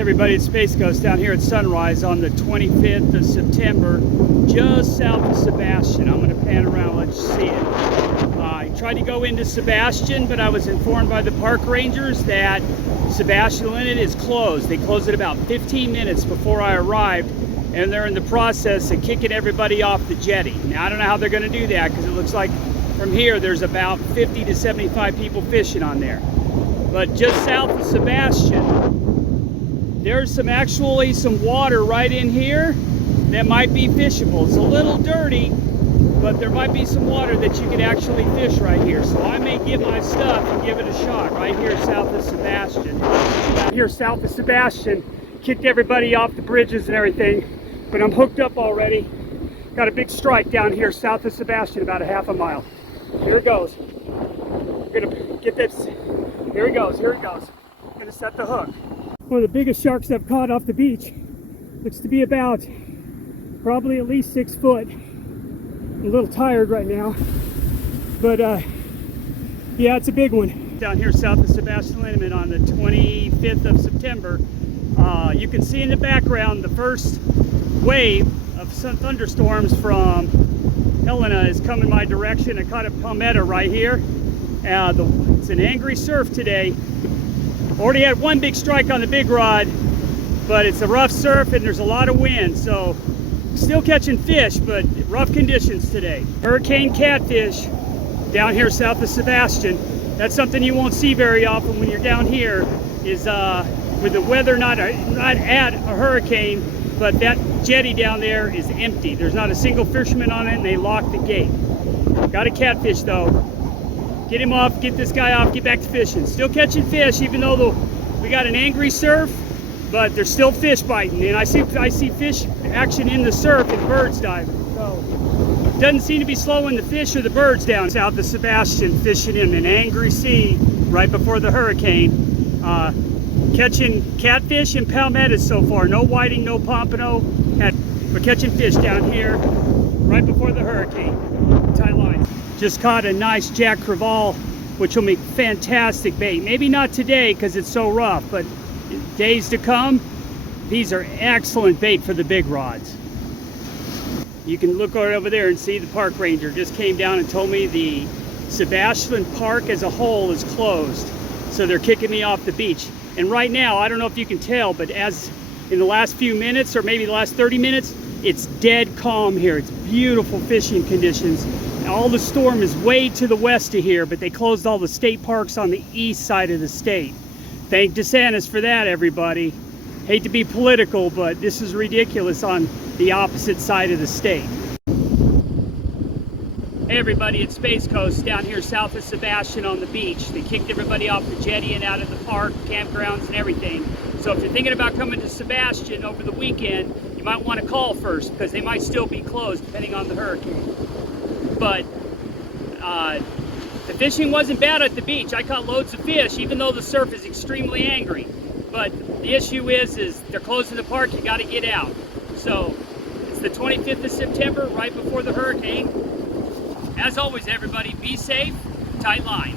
Hey everybody, it's Space Ghost down here at sunrise on the 25th of September, just south of Sebastián. I'm going to pan around and let you see it. I tried to go into Sebastián, but I was informed by the park rangers that Sebastián Inlet is closed. They closed it about 15 minutes before I arrived, and they're in the process of kicking everybody off the jetty. Now, I don't know how they're going to do that because it looks like from here there's about 50 to 75 people fishing on there. But just south of Sebastián, there's actually some water right in here that might be fishable. It's a little dirty, but there might be some water that you can actually fish right here. So I may get my stuff and give it a shot right here south of Sebastián. Down here south of Sebastián, kicked everybody off the bridges and everything, but I'm hooked up already. Got a big strike down here south of Sebastián, about a half a mile. Here it goes. We're gonna get this. Here he goes, here he goes. Gonna set the hook. One of the biggest sharks I've caught off the beach. Looks to be about probably at least 6 foot. I'm a little tired right now, but yeah, it's a big one. Down here south of Sebastián Inlet on the 25th of September, you can see in the background the first wave of some thunderstorms from Helene is coming my direction. I caught a palmetto right here. It's an angry surf today. Already had one big strike on the big rod, but it's a rough surf and there's a lot of wind, so still catching fish, but rough conditions today. Hurricane catfish down here south of Sebastián. That's something you won't see very often when you're down here, is with the weather not at a hurricane, but that jetty down there is empty. There's not a single fisherman on it, and they locked the gate. Got a catfish though. Get him off, get this guy off, get back to fishing. Still catching fish, even though we got an angry surf, but there's still fish biting. And I see fish action in the surf and birds diving. So it doesn't seem to be slowing the fish or the birds down. South of Sebastián, fishing in an angry sea right before the hurricane. Catching catfish and palmettos so far. No whiting, no pompano. We're catching fish down here right before the hurricane. Tie lines. Just caught a nice Jack Crevalle, which will make fantastic bait. Maybe not today because it's so rough, but days to come, these are excellent bait for the big rods. You can look right over there and see the park ranger just came down and told me the Sebastián Park as a whole is closed. So they're kicking me off the beach. And right now, I don't know if you can tell, but as in the last few minutes or maybe the last 30 minutes, it's dead calm here. It's beautiful fishing conditions. All the storm is way to the west of here, but they closed all the state parks on the east side of the state. Thank DeSantis for that, everybody. Hate to be political, but this is ridiculous on the opposite side of the state. Hey everybody, it's Space Coast down here south of Sebastián on the beach. They kicked everybody off the jetty and out of the park, campgrounds and everything. So if you're thinking about coming to Sebastián over the weekend, you might want to call first because they might still be closed depending on the hurricane. But the fishing wasn't bad at the beach. I caught loads of fish, even though the surf is extremely angry. But the issue is they're closing the park, you got to get out. So it's the 25th of September, right before the hurricane. As always, everybody, be safe, tight line.